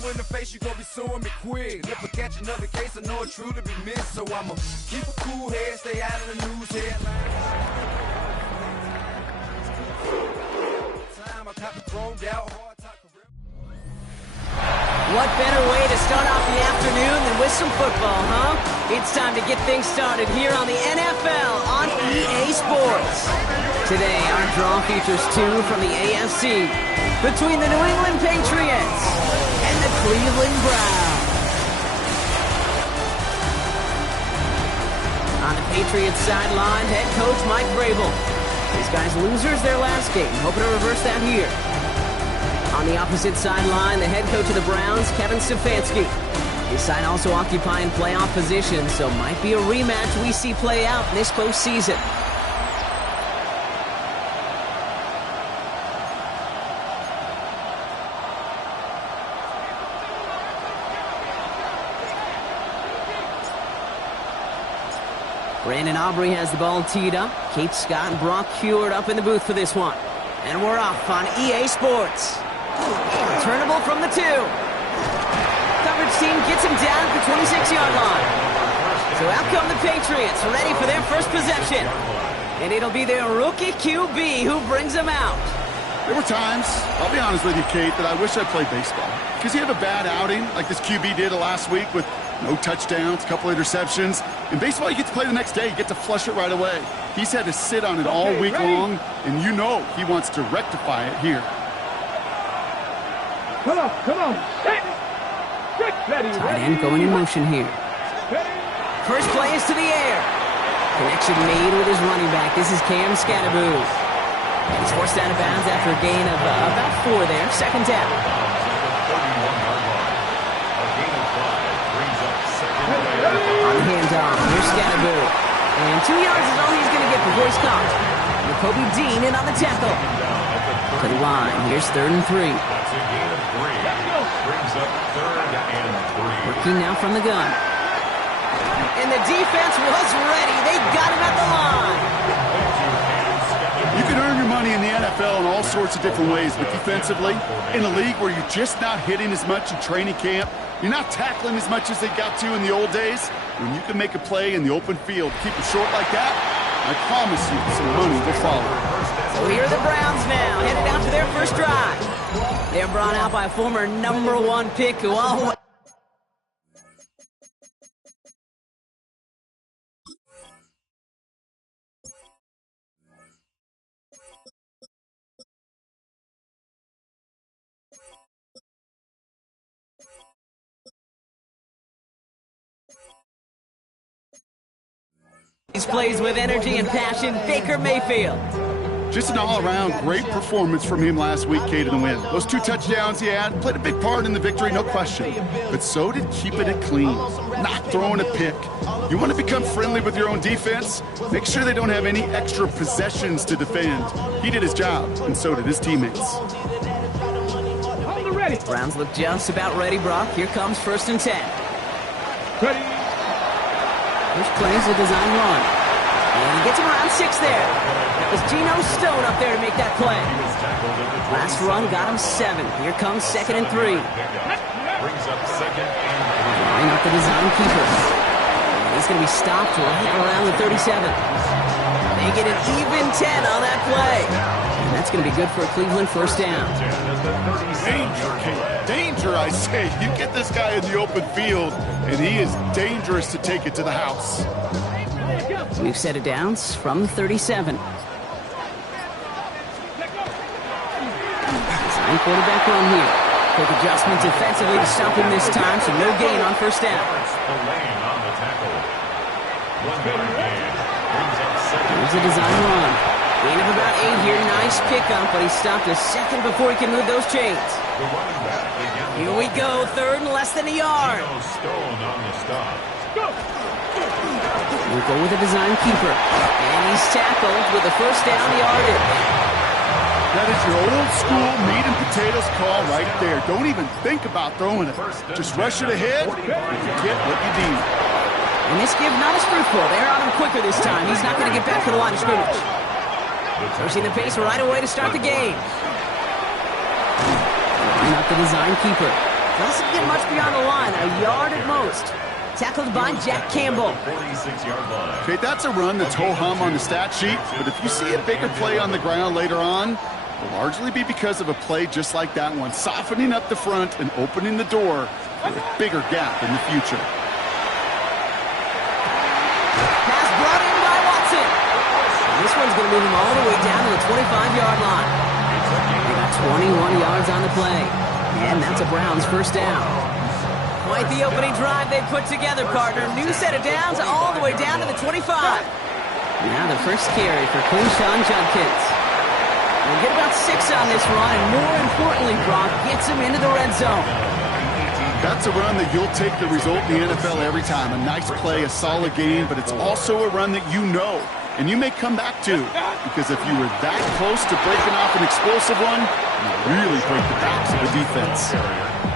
you in the face, you gon' be suing me quick. If I catch another case, I know it truly be missed. So I'ma keep a cool head, stay out of the news headlines. Time I caught the thrown out hard talk. What better way to start off the afternoon than with some football, huh? It's time to get things started here on the NFL on EA Sports. Today, our draw features two from the AFC between the New England Patriots and the Cleveland Browns. On the Patriots sideline, head coach Mike Vrabel. These guys losers their last game, hoping to reverse that here. On the opposite sideline, the head coach of the Browns, Kevin Stefanski. His side also occupying playoff position, so might be a rematch we see play out this postseason. Brandon Aubrey has the ball teed up. Kate Scott and Brock Heward up in the booth for this one. And we're off on EA Sports. Returnable from the 2. Coverage team gets him down at the 26-yard line. So out come the Patriots, ready for their first possession. And it'll be their rookie QB who brings them out. There were times, I'll be honest with you, Kate, that I wish I played baseball. Because you have a bad outing, like this QB did last week with no touchdowns, a couple interceptions. In baseball, you get to play the next day. You get to flush it right away. He's had to sit on it all week long, and you know he wants to rectify it here. Come on. Tight end going in motion here. First play is to the air. Connection made with his running back. This is Cam Scatterboo. And he's forced out of bounds after a gain of about 4 there. Second down. On the handoff, here's Scatterboo. And 2 yards is all he's going to get before he's caught. Jacoby Dean in on the tackle. To the line, here's 3rd and 3. Working now from the gun. And the defense was ready. They got him at the line. You can earn your money in the NFL in all sorts of different ways, but defensively, in a league where you're just not hitting as much in training camp, you're not tackling as much as they got to in the old days, when you can make a play in the open field, keep it short like that, I promise you some money will follow. So here are the Browns now, headed out to their first drive. They're brought out by former #1 pick who always... He plays with energy and passion, Baker Mayfield. Just an all-around great performance from him last week, Kate, in the win. Those 2 touchdowns he had played a big part in the victory, no question. But so did keeping it clean, not throwing a pick. You want to become friendly with your own defense? Make sure they don't have any extra possessions to defend. He did his job, and so did his teammates. Browns look just about ready, Brock. Here comes 1st and 10. Ready. First play is a design run. And he gets him around 6 there. That was Geno Stone up there to make that play. Last run got him 7. Here comes 2nd and 3. Drawing up the design keeper. And he's going to be stopped right around the 37. They get an even 10 on that play. And that's going to be good for a Cleveland first down. Danger, Kate. Danger, I say. You get this guy in the open field, and he is dangerous to take it to the house. We've set it down from the 37. Design quarterback run here. Quick adjustment defensively to stop him this time, so no gain on first down. Here's a design run. Gain of about 8 here. Nice pickup, but he stopped a second before he can move those chains. Here we go. 3rd and less than a yard. We'll go with a design keeper. And he's tackled with a first down yardage. That is your old school meat and potatoes call right there. Don't even think about throwing it. Just rush it ahead and you get what you need. And this give not as fruitful. They're on him quicker this time. He's not going to get back to the line of scrimmage. Pushing the pace right away to start the game. Line up the design keeper. Doesn't get much beyond the line, a yard at most. Tackled by Jack Campbell. Okay, that's a run that's ho-hum on the stat sheet, but if you see a bigger play on the ground later on, it'll largely be because of a play just like that one, softening up the front and opening the door for a bigger gap in the future. Pass brought in by Watson. And this one's going to move him all the way down to the 25-yard line. They got 21 yards on the play, and that's a Browns first down. Quite the opening drive they put together, partner. New set of downs all the way down to the 25. Now the first carry for Quinshon Judkins. We'll get about 6 on this run, and more importantly, Brock gets him into the red zone. That's a run that you'll take the result in the NFL every time. A nice play, a solid game, but it's also a run that you know, and you may come back to, because if you were that close to breaking off an explosive one, you really break the backs of the defense.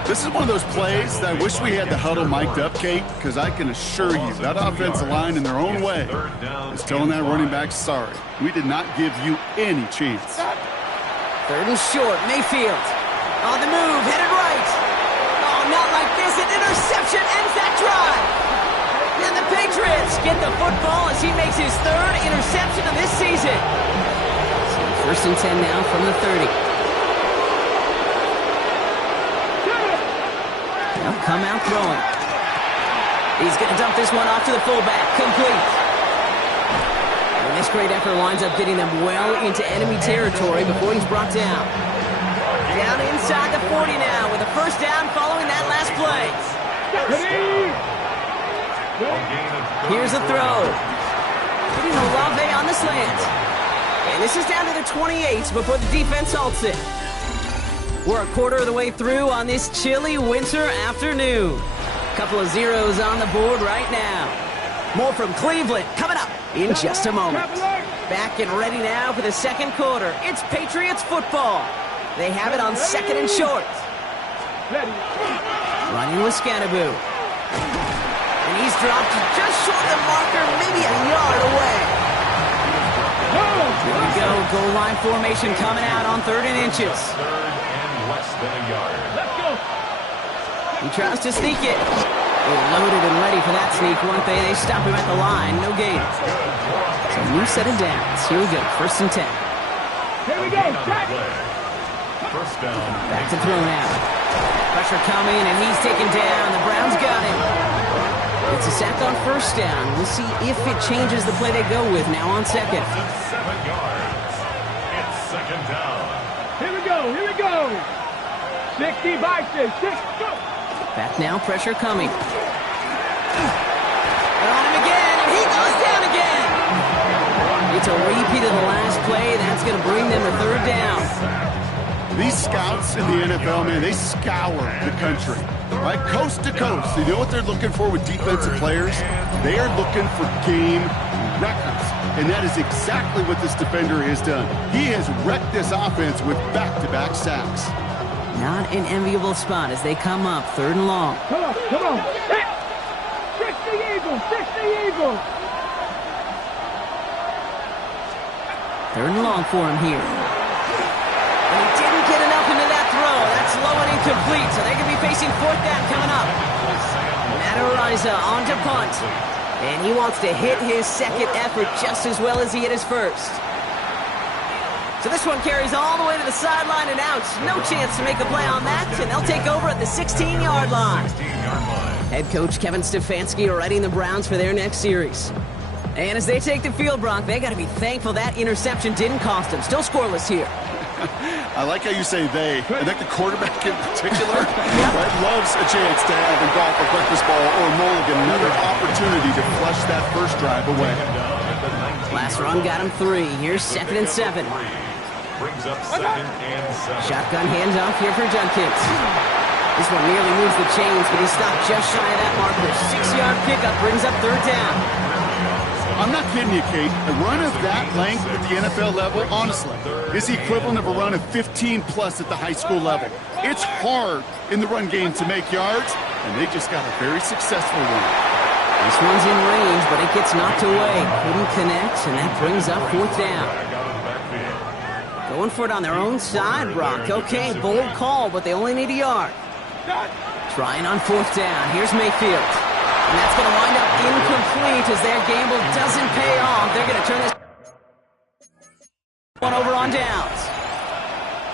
This is one of those plays that I wish we had the huddle mic'd up, Kate, because I can assure you that offensive line in their own way is telling that running back, sorry, we did not give you any chance. 3rd and short, Mayfield. On the move, headed right. Oh, not like this. An interception ends that drive. And the Patriots get the football as he makes his 3rd interception of this season. So 1st and 10 now from the 30. He'll come out throwing. He's going to dump this one off to the fullback. Complete. And this great effort winds up getting them well into enemy territory before he's brought down. Down inside the 40 now with a first down following that last play. Here's a throw. Hitting Olave on the slant. And this is down to the 28 before the defense halts it. We're a quarter of the way through on this chilly winter afternoon. Couple of zeros on the board right now. More from Cleveland coming up in just a moment. Back and ready now for the second quarter. It's Patriots football. They have it on 2nd and short. Running with Scannaboo. And he's dropped just short of the marker, maybe a yard away. Here we go, goal line formation coming out on 3rd and inches. Less than a yard. Let's go. He tries to sneak it. They're loaded and ready for that sneak, weren't they? They stop him at the line, no gain. So new set of downs. Here we go, 1st and 10. Here we go, check. First down. Back to throw now. Pressure coming, and he's taken down. The Browns got him. It's a sack on 1st down. We'll see if it changes the play they go with now on 2nd. 7 yards. It's 2nd down. Here we go, here we go. 60 by 6, go. Back now, pressure coming. They're on him again, and he goes down again. It's a repeat of the last play. That's going to bring them to 3rd down. These scouts in the NFL, man, they scour the country, right? Coast to coast. You know what they're looking for with defensive players? They are looking for game records. And that is exactly what this defender has done. He has wrecked this offense with back-to-back sacks. Not an enviable spot as they come up 3rd and long. Come on, come on. Hit. 60 Eagles, 60 Eagles. 3rd and long for him here. And he didn't get enough into that throw. That's low and incomplete, so they could be facing 4th down coming up. Matt Araiza on to punt. And he wants to hit his 2nd effort just as well as he hit his 1st. So this one carries all the way to the sideline and out. No chance to make a play on that, and they'll take over at the 16-yard line. Head coach Kevin Stefanski readying the Browns for their next series. And as they take the field, Brock, they got to be thankful that interception didn't cost them. Still scoreless here. I like how you say they. I think the quarterback in particular right, loves a chance to have in golf a breakfast ball or a mulligan, another opportunity to flush that first drive away. Last run got him 3. Here's 2nd and 7. Brings up 2nd and 7. Shotgun handoff here for Judkins. This one nearly moves the chains, but he stopped just shy of that marker. 6-yard pickup brings up 3rd down. I'm not kidding you, Kate. A run of that length at the NFL level, honestly, is the equivalent of a run of 15-plus at the high school level. It's hard in the run game to make yards, and they just got a very successful one. This one's in range, but it gets knocked away. Couldn't connect, and that brings up 4th down. Going for it on their own side, Brock. Okay, bold call, but they only need a yard. Trying on fourth down. Here's Mayfield. And that's going to wind up incomplete as their gamble doesn't pay off. They're going to turn this one over on downs.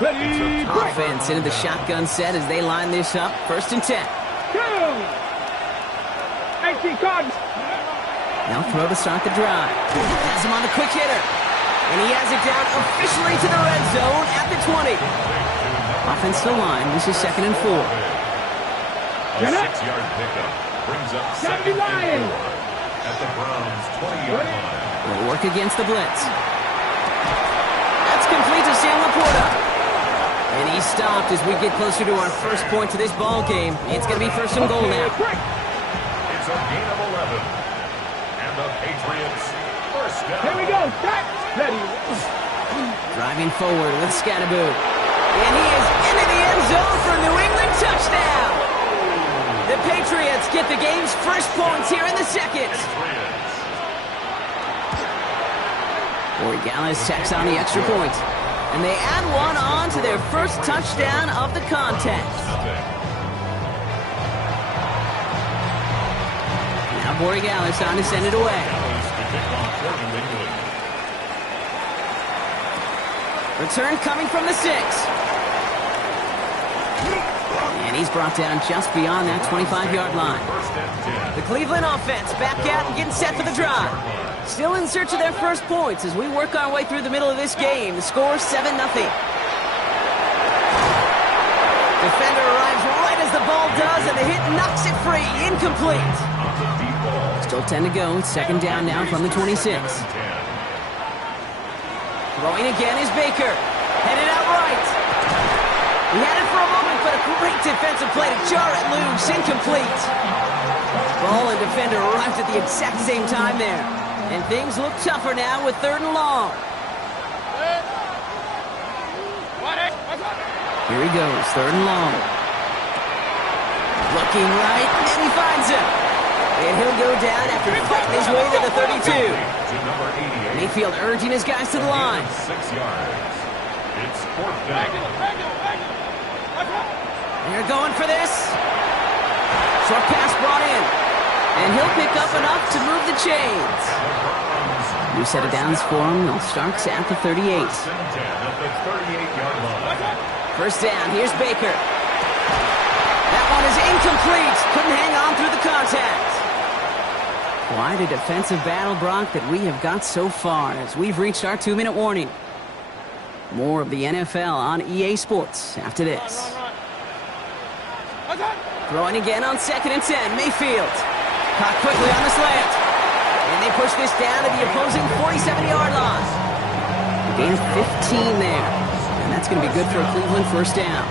Offense into the shotgun set as they line this up. 1st and 10. Now throw to start the drive. Has him on the quick hitter. And he has it down officially to the red zone at the 20. Offensive line. This is 2nd and 4. A 6-yard pickup brings up 2nd and 4 at the Browns' 20-yard line. Will work against the blitz. That's complete to Sam Laporta. And he's stopped as we get closer to our first point to this ball game. It's going to be 1st and goal now. It's a gain of 11. And the Patriots first down. Here we go. Start. Ready. Driving forward with Scatterboot. And he is into the end zone for a New England touchdown. The Patriots get the game's first points here in the second. Corey Gallis tacks on the extra point. And they add one on to their first touchdown of the contest. Now Corey Gallis on to send it away. Return coming from the 6. And he's brought down just beyond that 25-yard line. The Cleveland offense back out and getting set for the drive. Still in search of their first points as we work our way through the middle of this game. The score 7-0. Defender arrives right as the ball does, and the hit knocks it free. Incomplete. Still 10 to go. 2nd down now from the 26. Throwing again is Baker. Headed out right. He had it for a moment, but a great defensive play to jar it loose. Incomplete. Ball and defender arrived at the exact same time there. And things look tougher now with 3rd and long. Here he goes, 3rd and long. Looking right, and he finds him. And he'll go down after fighting his way to the 32. Mayfield urging his guys to the line. 6 yards. It's 4th down. They're going for this. Short pass brought in. And he'll pick up enough to move the chains. New set of downs for him. They'll start at the 38. 1st and 10 at the 38-yard line. 1st down. Here's Baker. That one is incomplete. Couldn't hang on through the contact. Quite a defensive battle, Brock, that we have got so far as we've reached our 2-minute warning. More of the NFL on EA Sports after this. Throwing again on 2nd and 10. Mayfield. Caught quickly on the slant. And they push this down to the opposing 47-yard line. A gain of 15 there. And that's going to be good for a Cleveland 1st down.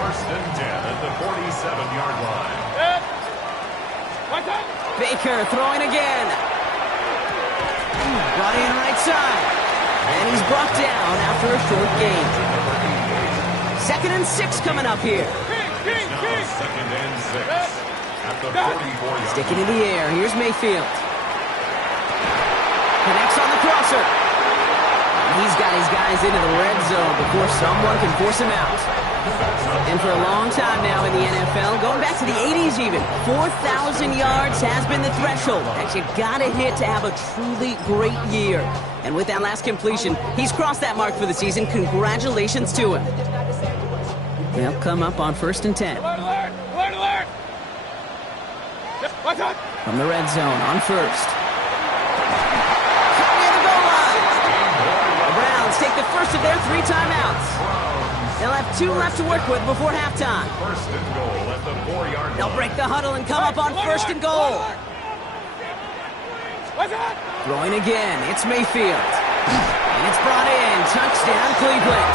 1st and 10 at the 47-yard line. Baker throwing again. Brought in right side. And he's brought down after a short gain. 2nd and 6 coming up here. Now 2nd and 6 at the 44-yard. Sticking in the air. Here's Mayfield. Connects on the crosser. And he's got his guys into the red zone before someone can force him out. And for a long time now in the NFL, going back to the 80s even, 4,000 yards has been the threshold that you gotta hit to have a truly great year. And with that last completion, he's crossed that mark for the season. Congratulations to him. They'll come up on 1st and 10. From the red zone on 1st. Near the goal line. The Browns take the first of their 3 timeouts. They'll have 2 left to work with before halftime. 1st and goal at the 4-yard line. They'll break the huddle and come up on 1st and goal. Throwing again, it's Mayfield. And it's brought in, touchdown Cleveland.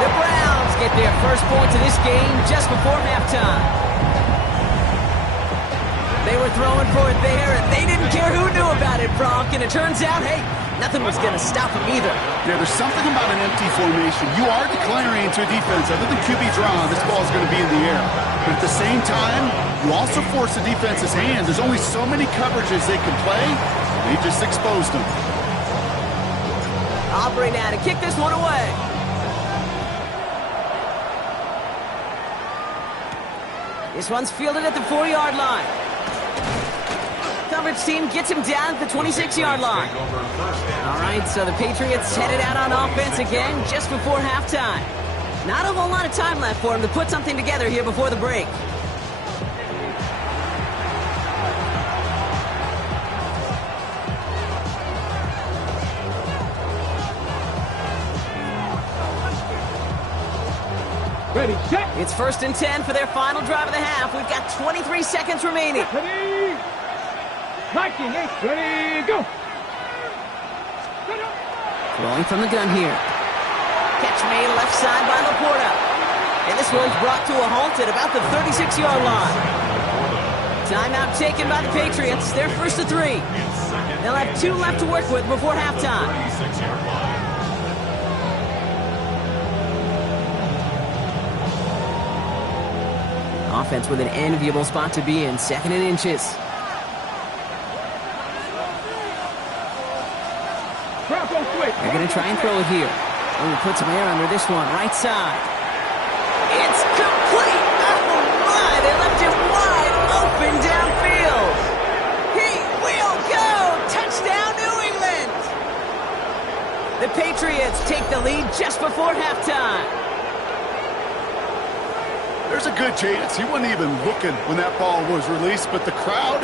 The Browns get their first points of this game just before halftime. They were throwing for it there, and they didn't care who knew about it, Bronk. And it turns out, hey, nothing was going to stop them either. Yeah, there's something about an empty formation. You are declaring to a defense, other than QB draw, this ball is going to be in the air. But at the same time, you also force the defense's hand. There's only so many coverages they can play. They just exposed them. Aubrey now to kick this one away. This one's fielded at the 4-yard line. Coverage team gets him down at the 26-yard line. All right, so the Patriots headed out on offense again just before halftime. Not a whole lot of time left for him to put something together here before the break. Ready, set. It's 1st and 10 for their final drive of the half. We've got 23 seconds remaining. Ready. Liking it. Ready, go. Rolling from the gun here. Catch made left side by Laporta. And this one's brought to a halt at about the 36-yard line. Timeout taken by the Patriots. They're 1st and 3. They'll have 2 left to work with before halftime. Offense with an enviable spot to be in, 2nd and inches. They're going to try and throw it here. Oh, put some air under this one, right side. It's complete! Oh my, they left it wide open downfield. He will go! Touchdown, New England! The Patriots take the lead just before halftime. There's a good chance he wasn't even looking when that ball was released, but the crowd,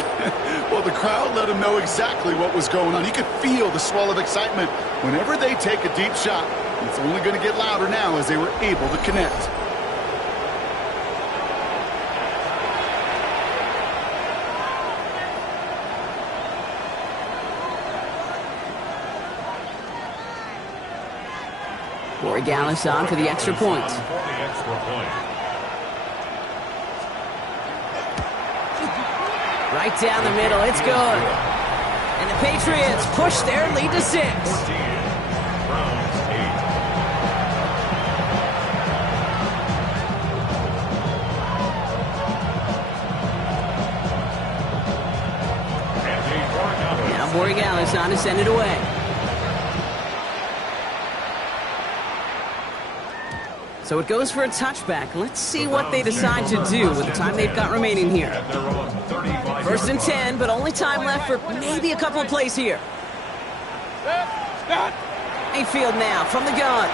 well, the crowd let him know exactly what was going on. You could feel the swell of excitement. Whenever they take a deep shot, it's only going to get louder now as they were able to connect. Corey Gallis on for the extra point. Right down the middle, it's good. And the Patriots push their lead to 6. Now Borregales on to send it away. So it goes for a touchback. Let's see what they decide to do with the time they've got remaining here. 1st and 10, but only time left for maybe a couple of plays here. Mayfield now from the gun.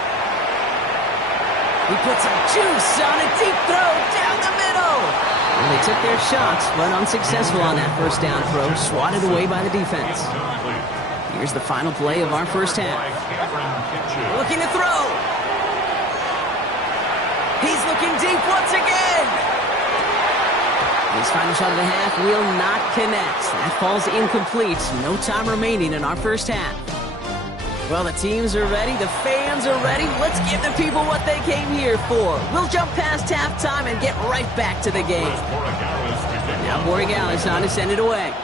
He puts some juice on a deep throw down the middle. And they took their shots, but unsuccessful on that 1st down throw, swatted away by the defense. Here's the final play of our 1st half. Looking to throw. He's looking deep once again. His final shot of the half will not connect. That falls incomplete. No time remaining in our 1st half. Well, the teams are ready. The fans are ready. Let's give the people what they came here for. We'll jump past halftime and get right back to the game. Now Borregales on to send it away.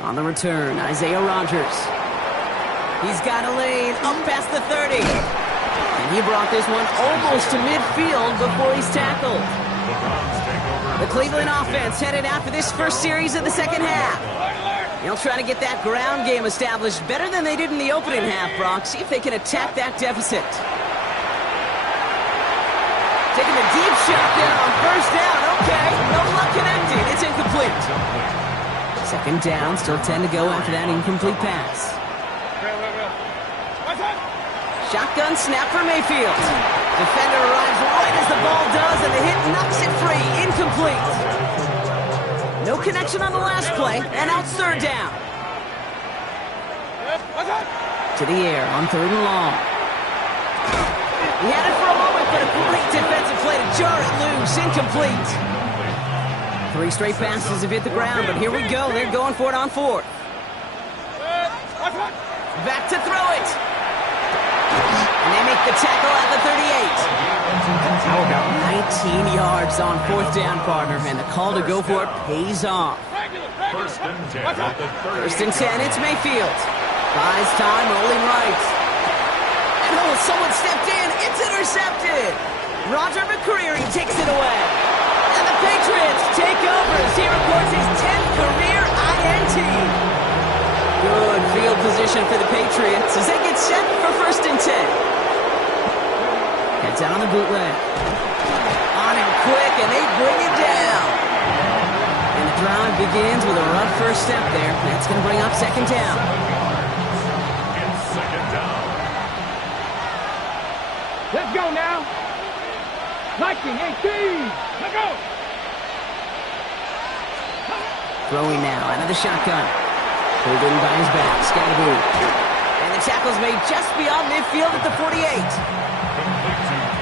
On the return, Isaiah Rodgers. He's got a lane up past the 30. And he brought this one almost to midfield before he's tackled. The Cleveland offense headed out for this 1st series of the 2nd half. They'll try to get that ground game established better than they did in the opening half, Brock. See if they can attack that deficit. Taking the deep shot there on 1st down. Okay, no luck connecting. It's incomplete. 2nd down, still 10 to go after that incomplete pass. Shotgun snap for Mayfield. Defender arrives right as the ball does, and the hit knocks it free. Incomplete. No connection on the last play, and out 3rd down. To the air on 3rd and long. He had it for a moment, but a great defensive play to jar it loose. Incomplete. 3 straight passes have hit the ground, but here we go. They're going for it on 4th. Back to throw it. And they make the tackle at the 38. How about 19 yards on 4th down, partner, and the call to go for it pays off. 1st and 10, it's Mayfield. Buys time, rolling right. And oh, someone stepped in. It's intercepted. Roger McCreary takes it away. And the Patriots take over as he records his 10th career INT. Good field position for the Patriots as they get set for 1st and 10. Heads out on the bootleg. and they bring it down. And the drive begins with a rough first step there. That's going to bring up second down. It's second down. Let's go now. Liking 18. Let's go. Throwing now out of the shotgun. Pulled in by his back. Scatterboo. And the tackle's made just beyond midfield at the 48.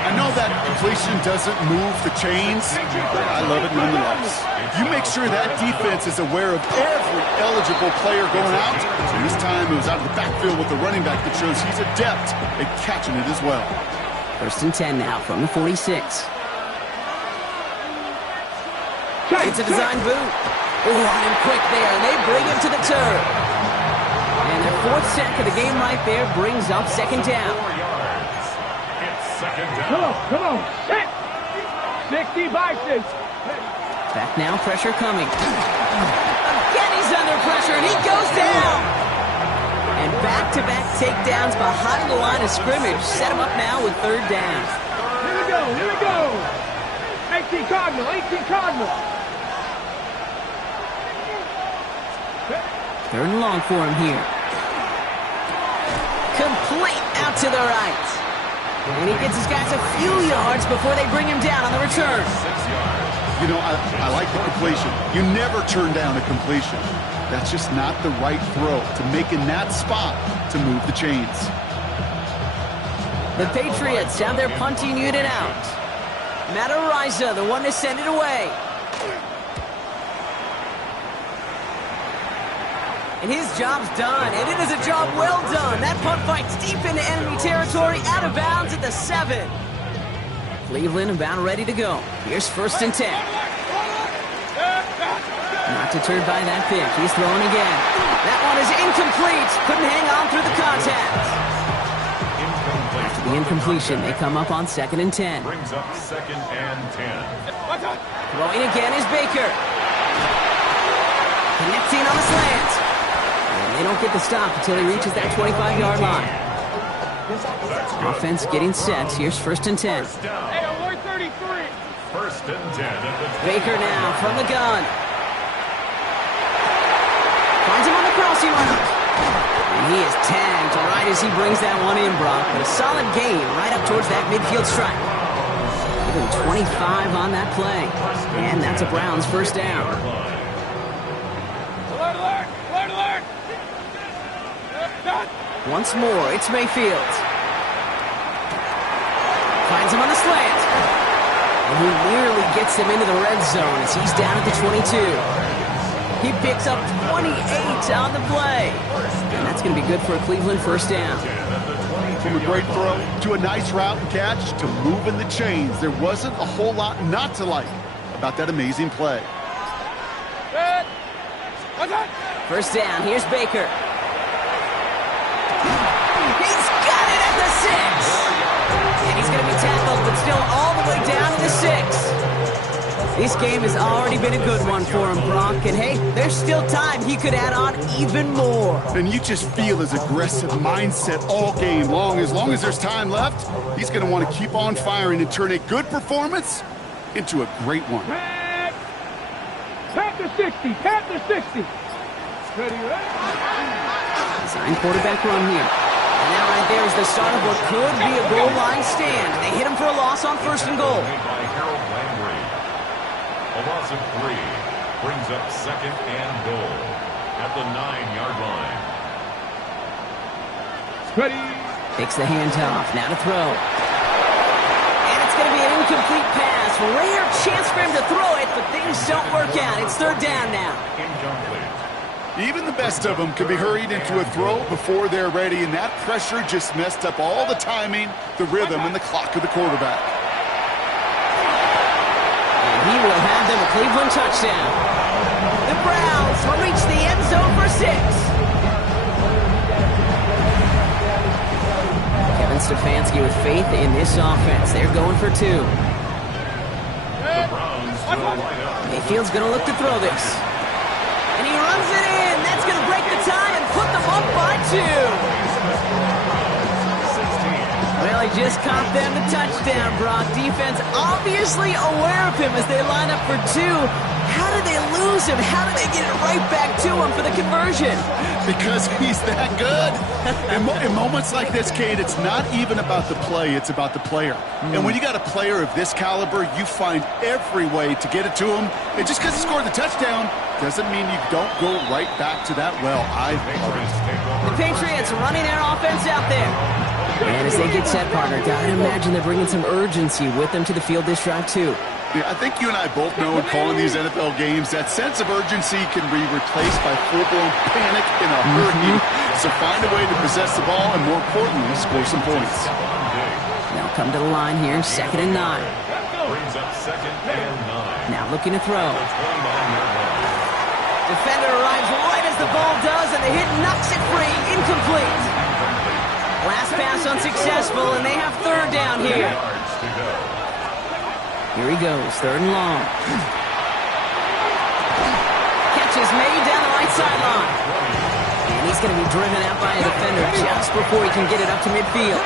I know that completion doesn't move the chains, but I love it nonetheless. You make sure that defense is aware of every eligible player going out. And this time it was out of the backfield with the running back that shows he's adept at catching it as well. First and 10 now from the 46. It's a design boot. Oh, on him quick there, and they bring him to the turf. And their fourth sack of the game right there brings up second down. 4 yards. It's second Come down. on, come on. Set. 60 Bison. Back now, pressure coming. Again, he's under pressure, and he goes down. And back-to-back takedowns behind the line of scrimmage set him up now with third down. Here we go, here we go. 18 Cardinal, 18 Cardinal. Third and long for him here. Complete out to the right. And he gets his guys a few yards before they bring him down on the return. 6 yards. You know, I like the completion. You never turn down a completion. That's just not the right throw to make in that spot to move the chains. The Patriots have their punting unit out. Matt Araiza, the one to send it away. And his job's done, and it is a job well done. That punt fights deep into enemy territory, out of bounds at the 7. Cleveland about ready to go. Here's first and 10. Not deterred by that pitch. He's throwing again. That one is incomplete. Couldn't hang on through the contact. After the incompletion, they come up on second and 10. Brings up second and 10. Throwing again is Baker. Connecting on the slant. And they don't get the stop until he reaches that 25-yard line. Offense getting set. Here's first and 10. First down. Hey, alert 33. First and 10 at the Baker now from the gun. Finds him on the crossing route. And he is tagged right as he brings that one in, Brock. But a solid gain right up towards that midfield stripe. Give him 25 on that play. And that's a Browns first down. Alert, alert, alert, alert. Once more, it's Mayfield. Finds him on the slant. And he nearly gets him into the red zone as he's down at the 22. He picks up 28 on the play. And that's going to be good for a Cleveland first down. From a great throw to a nice route and catch to moving the chains, there wasn't a whole lot not to like about that amazing play. First down, here's Baker. He's got it at the 6. And he's going to be tackled, but still all the way down to the 6. This game has already been a good one for him, Brock. And hey, there's still time. He could add on even more. And you just feel his aggressive mindset all game long. As long as there's time left, he's going to want to keep on firing and turn a good performance into a great one. Tap the 60, tap the 60. Ready, ready? Design quarterback run here. And that right there is the start of what could be a goal line stand. They hit him for a loss on first and goal. Made by Harold Landry. A loss of 3 brings up second and goal at the 9-yard line. Ready. Takes the handoff. Now to throw. And it's going to be an incomplete pass. Rare chance for him to throw it, but things don't work out. It's third down now. Incomplete. Even the best of them could be hurried into a throw before they're ready, and that pressure just messed up all the timing, the rhythm, and the clock of the quarterback. And he will have them a Cleveland touchdown. The Browns will reach the end zone for 6. Kevin Stefanski with faith in this offense. They're going for 2. The Browns will line up. Mayfield's going to look to throw this. And he runs it in. That's going to break the tie and put them up by 2. Well, he just caught them the touchdown, Brock. Defense obviously aware of him as they line up for two. How did they lose him? How did they get it right back to him for the conversion? Because he's that good. In moments like this, Kate, it's not even about the play, it's about the player. And when you got a player of this caliber, you find every way to get it to him. And just because he scored the touchdown doesn't mean you don't go right back to that well. The Patriots running their offense out there. And as they get set, partner, gotta imagine they're bringing some urgency with them to the field this drive, too. Yeah, I think you and I both know in calling these NFL games that sense of urgency can be replaced by full-blown panic in a hurry. So find a way to possess the ball and, more importantly, score some points. Now come to the line here, 2nd and 9. Brings up 2nd and 9. Now looking to throw. The 29-yard line. Defender arrives right as the ball does, and the hit knocks it free. Incomplete. Last pass unsuccessful, and they have 3rd down here. Yards to go. Here he goes, 3rd and long. Catch is made down the right sideline. And he's going to be driven out by a defender just before he can get it up to midfield.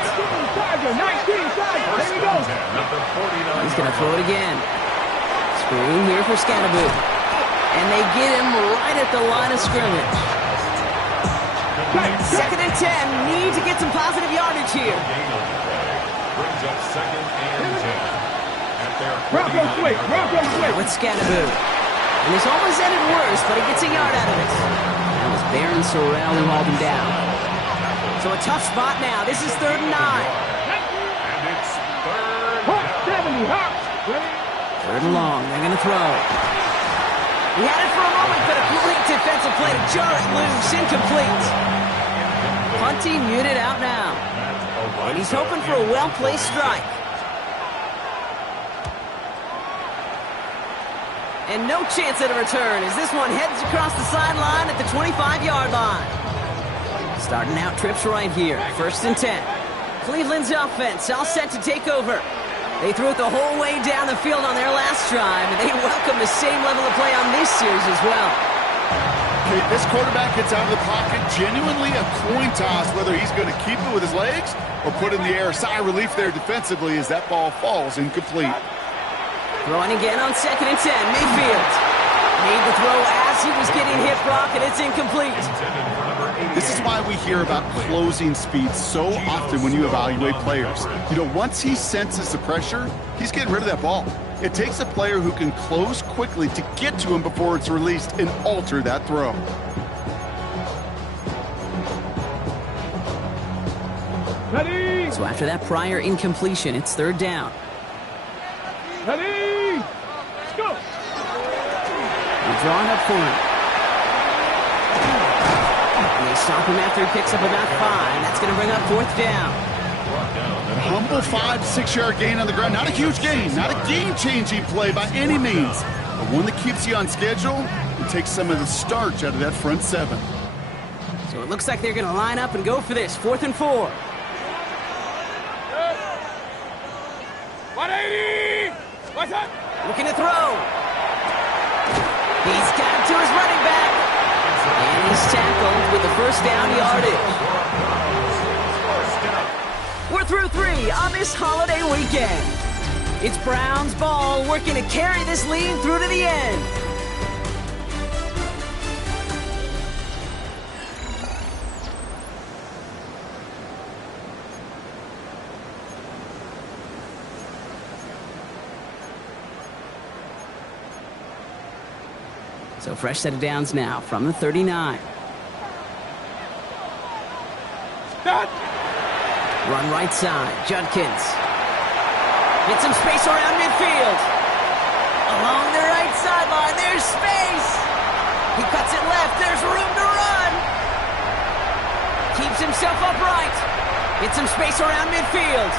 He's going to throw it again. Screen here for Scatterboot. And they get him right at the line of scrimmage. 2nd and 10. Need to get some positive yardage here. Brings up 2nd and 10. Bronco quick. With Scatterboot. And this almost ended worse, but he gets a yard out of it. That was Baron Sorrell who hauled him down. So a tough spot now. This is 3rd and 9. And it's 3rd Hawk down. 70, Hawk. 3rd and long. They're going to throw. He had it for a moment, but a great defensive play to jar it loose. Incomplete. Punty muted out now. And he's hoping for a well-placed strike. And no chance at a return as this one heads across the sideline at the 25-yard line. Starting out trips right here. 1st and 10. Cleveland's offense all set to take over. They threw it the whole way down the field on their last drive, and they welcome the same level of play on this series as well. Okay, this quarterback gets out of the pocket, genuinely a coin toss whether he's going to keep it with his legs or put in the air. Sigh of relief there defensively as that ball falls incomplete. Throwing again on 2nd and 10. Mayfield made the throw as he was getting hit, Brock, and it's incomplete. This is why we hear about closing speed so often when you evaluate players. You know, once he senses the pressure, he's getting rid of that ball. It takes a player who can close quickly to get to him before it's released and alter that throw. Ready. So after that prior incompletion, it's 3rd down. Ready. Let's go. They're drawing up for him. And they stop him after he picks up about 5. That's going to bring up 4th down. A humble 5-6-yard gain on the ground. Not a huge gain, not a game-changing play by any means, but one that keeps you on schedule and takes some of the starch out of that front 7. So it looks like they're going to line up and go for this. 4th and 4. 180. What's up? Looking to throw. He's got it to his running back. And he's tackled with the 1st down yardage. We're through 3 on this holiday weekend. It's Browns ball working to carry this lead through to the end. So fresh set of downs now from the 39. Stop. Run right side, Judkins. Get some space around midfield. Along the right sideline, there's space. He cuts it left, there's room to run. Keeps himself upright. Get some space around midfield.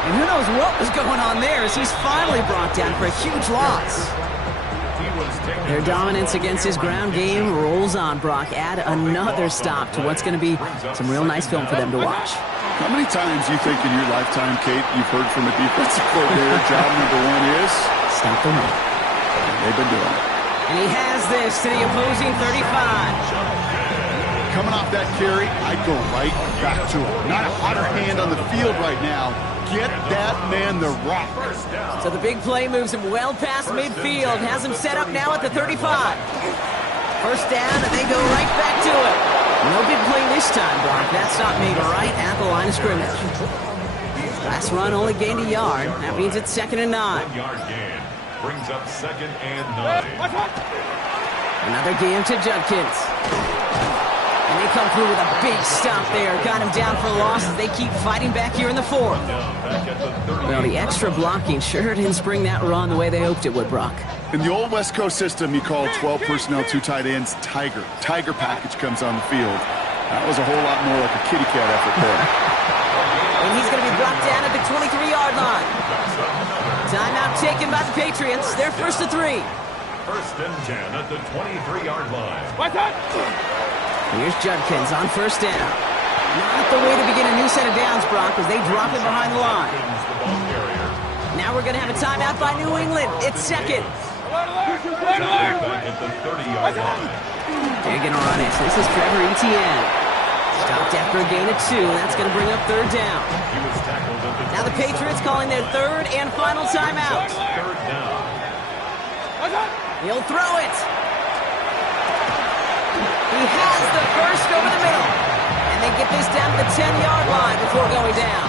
And who knows what was going on there as he's finally brought down for a huge loss. Their dominance against his ground game rolls on, Brock. Add another stop to what's going to be some real nice film for them to watch. How many times you think in your lifetime, Kate, you've heard from a defensive coordinator, job number 1 is? Stop the run. They've been doing it. And he has this to the opposing 35. coming off that carry, I'd go right back to him. Not a hotter hand on the field right now. Get that man the rock. So the big play moves him well past midfield, has him set up now at the 35. First down, and they go right back to it. No big play this time, Brock. That stop made right at the line of scrimmage. Last run only gained a yard. That means it's 2nd and 9. 1 yard gain brings up 2nd and 9. Another game to Judkins. And they come through with a big stop there. Got him down for loss as they keep fighting back here in the 4th. Well, the extra blocking sure didn't spring that run the way they hoped it would, Brock. In the old West Coast system, you call 12 personnel, 2 tight ends, Tiger. Tiger package comes on the field. That was a whole lot more like a kitty cat effort there. And he's going to be brought down at the 23-yard line. Timeout taken by the Patriots. They're 1st and 3. 1st and 10 at the 23-yard line. Here's Judkins on 1st down. Not the way to begin a new set of downs, Brock, as they drop him behind the line. Now we're going to have a timeout by New England. It's 2nd. Back at the 30-yard line. They're going to run it. This is Trevor Etienne. Stopped after a gain of 2. That's going to bring up 3rd down. He was tackled at the Now the Patriots calling their 3rd and final timeout. 3rd down. He'll throw it. He has the first over the middle. And they get this down to the 10-yard line before going down.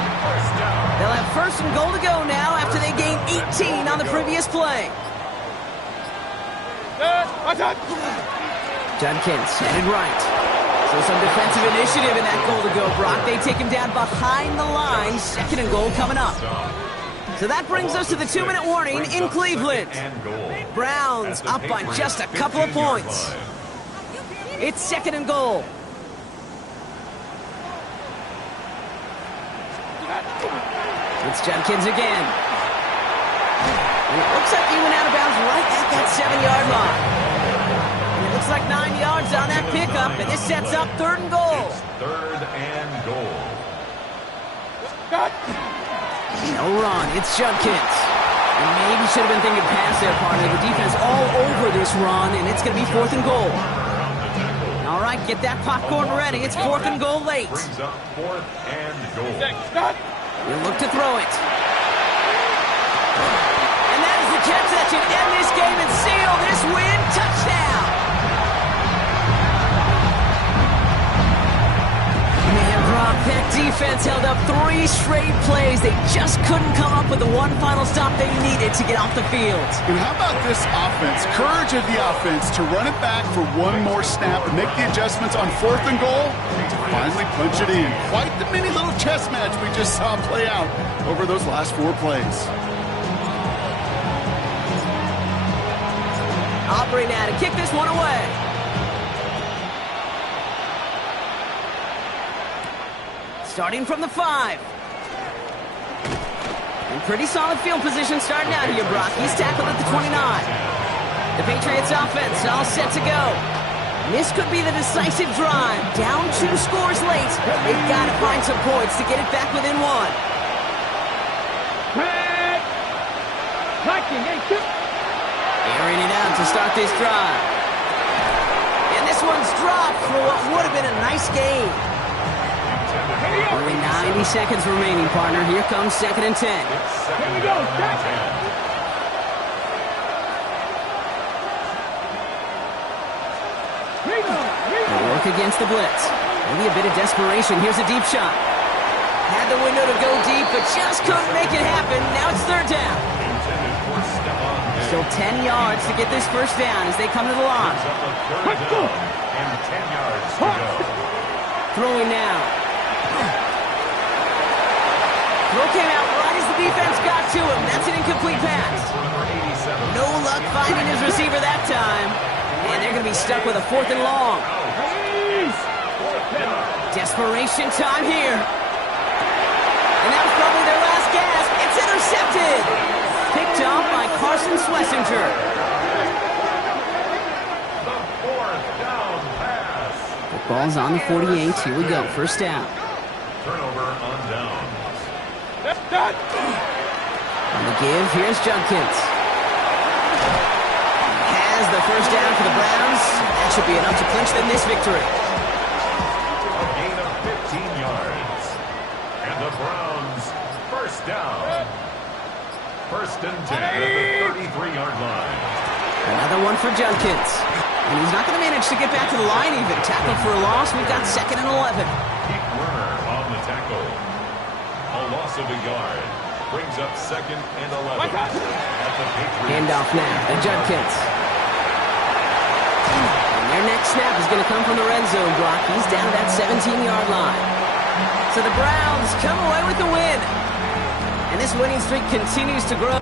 They'll have 1st and goal to go now after they gained 18 on the previous play. Judkins headed right. So some defensive initiative in that goal to go, Brock. They take him down behind the line. 2nd and goal coming up. So that brings us to the 2-minute warning in Cleveland. Browns up by just a couple of points. It's 2nd and goal. It's Judkins again. And it looks like he went out of bounds right at that 7-yard line. And it looks like 9 yards on that pickup, and this sets up 3rd and goal. 3rd and goal. No run. It's Judkins. And maybe should have been thinking pass there, partner. The defense all over this run, and it's going to be 4th and goal. All right, get that popcorn ready. It's 4th and goal late. Brings up 4th and goal. He'll look to throw it. And that is the catch that should end this game and seal this win. Touchdown! Man, Brock, that defense held up 3 straight plays. They just couldn't come up with the one final stop they needed to get off the field. And how about this offense? Courage of the offense to run it back for one more snap and make the adjustments on 4th and goal to finally punch it in. Quite the mini little chess match we just saw play out over those last 4 plays. Aubrey now to kick this one away. Starting from the 5. And pretty solid field position starting out here, Brock. He's tackled at the 29. The Patriots offense all set to go. This could be the decisive drive. Down 2 scores late. They've got to find some points to get it back within 1. Airing it out to start this drive. And this one's dropped for what would have been a nice game. Only 90 seconds remaining, partner. Here comes 2nd and 10. Here we go. They work against the blitz. Maybe a bit of desperation. Here's a deep shot. Had the window to go deep, but just couldn't make it happen. Now it's 3rd down. Still 10 yards to get this 1st down as they come to the line. Throwing now. Throw came out right as the defense got to him. That's an incomplete pass. No luck finding his receiver that time. And they're going to be stuck with a 4th and long. Desperation time here. And that was probably their last gasp. It's intercepted. Picked off by Carson Schlesinger. The 4th down pass. The ball's on the 48. Here we go. 1st down. Turnover on down. On the give, here's Judkins. Has the 1st down for the Browns. That should be enough to clinch them this victory. down. First and 10 at the 33-yard line. Another one for Judkins. And he's not going to manage to get back to the line even. Tackle for a loss. We've got 2nd and 11. Keith Werner on the tackle. A loss of a yard. Brings up 2nd and 11. At the Patriots. Handoff now to Judkins. And their next snap is going to come from the red zone block. He's down to that 17-yard line. So the Browns come away with the win. And this winning streak continues to grow.